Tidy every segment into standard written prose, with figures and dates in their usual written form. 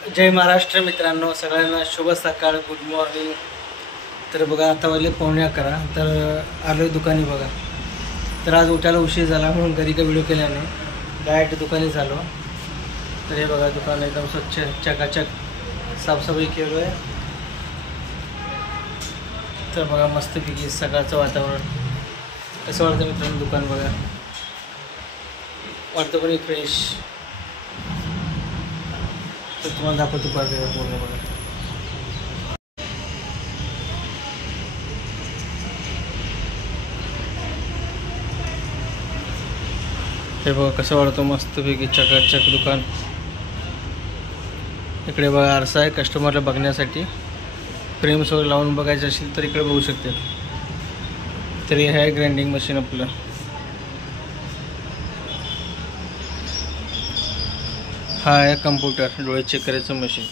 जय महाराष्ट्र मित्रांनो, सगळ्यांना शुभ सकाळ, गुड मॉर्निंग। तर बघा आता वाजले 11:15 तर आलो दुकानी बघा। तर आज उठायला उशीर झाला म्हणून घरी काही व्हिडिओ केला नाही, डायरेक्ट दुकानी झालो। तर हे बघा दुकान एकदम स्वच्छ चकाचक साफसफाई केलो आहे। तर बघा मस्तपैकी सकाळचं वातावरण कसं वाटतं मित्रांनो, दुकान बघा वाटतं पण फ्रेश। तर तुम्हाला दाखवतो पाहिजे पूर्ण बघा। हे बघा कसं वाटतं मस्तपैकी चकाचक दुकान। इकडे बघा आरसा आहे कस्टमरला बघण्यासाठी, फ्रेम्स वगैरे लावून बघायचं असेल तर इकडे बघू शकते। तर हे आहे ग्राइंडिंग मशीन आपलं। हा आहे कम्प्युटर, डोळे चेक करायचं मशीन।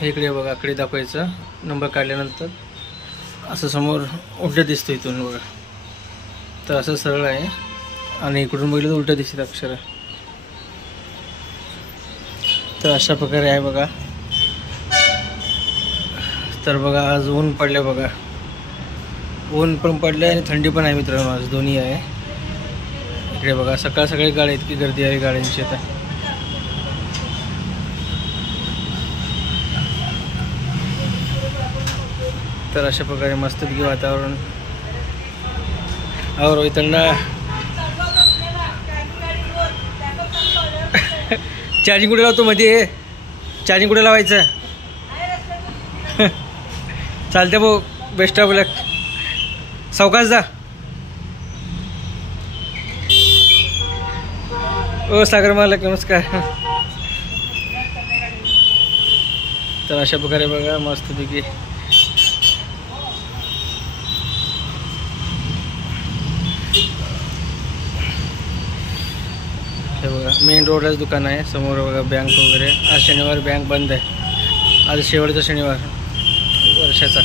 हे इकडे बघा, इकडे दाखवायचं नंबर काढल्यानंतर असं समोर उलटं दिसतं इथून बघा। तर असं सरळ आहे आणि इकडून बघितलं तर उलटं दिसतं अक्षर। तर अशा प्रकारे आहे बघा। तर बघा आज ऊन पडलं बघा, ऊन पण पडलं आणि थंडी पण आहे मित्रांनो, आज दोन्ही आहे। इकडे बघा सकाळ सकाळी गाड्या, इतकी गर्दी आहे गाड्यांची आता। तर अशा प्रकारे मस्तपैकी वातावरण। और रोहितांना चार्जिंग कुठे लावतो मध्ये, चार्जिंग कुठे लावायचं चालतं भाऊ, बेस्ट ऑफ लक, सावकाश जा। ओ सागर मालक नमस्कार। तर अशा प्रकारे बघा मस्तपैकी हे बघा मेन रोडलाच दुकान आहे समोर बघा। बँक वगैरे, आज शनिवार बँक बंद आहे, आज शेवटचा शनिवार वर्षाचा।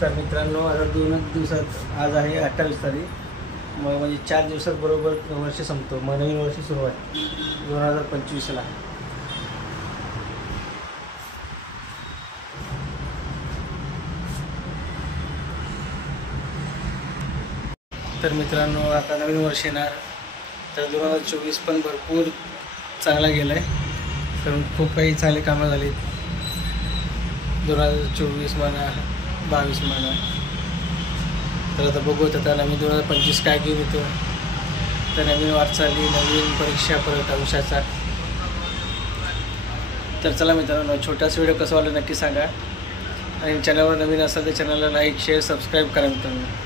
तर मित्रांनो आता 2 दिवसात, आज आहे 28 तारीख, मग म्हणजे 4 दिवसात बरोबर वर्ष संपतो, मग नवीन वर्ष सुरुवात 2025ला। तर मित्रांनो आता नवीन वर्ष येणार, तर 2024 पण भरपूर चांगला गेला आहे, कारण खूप काही चांगली कामं झाली 2024 म्हणा 22 म्हणा। तर आता बघू आता नवीन 2025 काय घेऊन येतो। तर नवीन वाटचाली, नवीन परीक्षा परत आयुष्याचा। तर चला मित्रांनो, छोटासा व्हिडिओ कसा वाटला नक्की सांगा, आणि चॅनलवर नवीन असाल तर चॅनलला लाईक शेअर सबस्क्राईब करा मित्रांनो।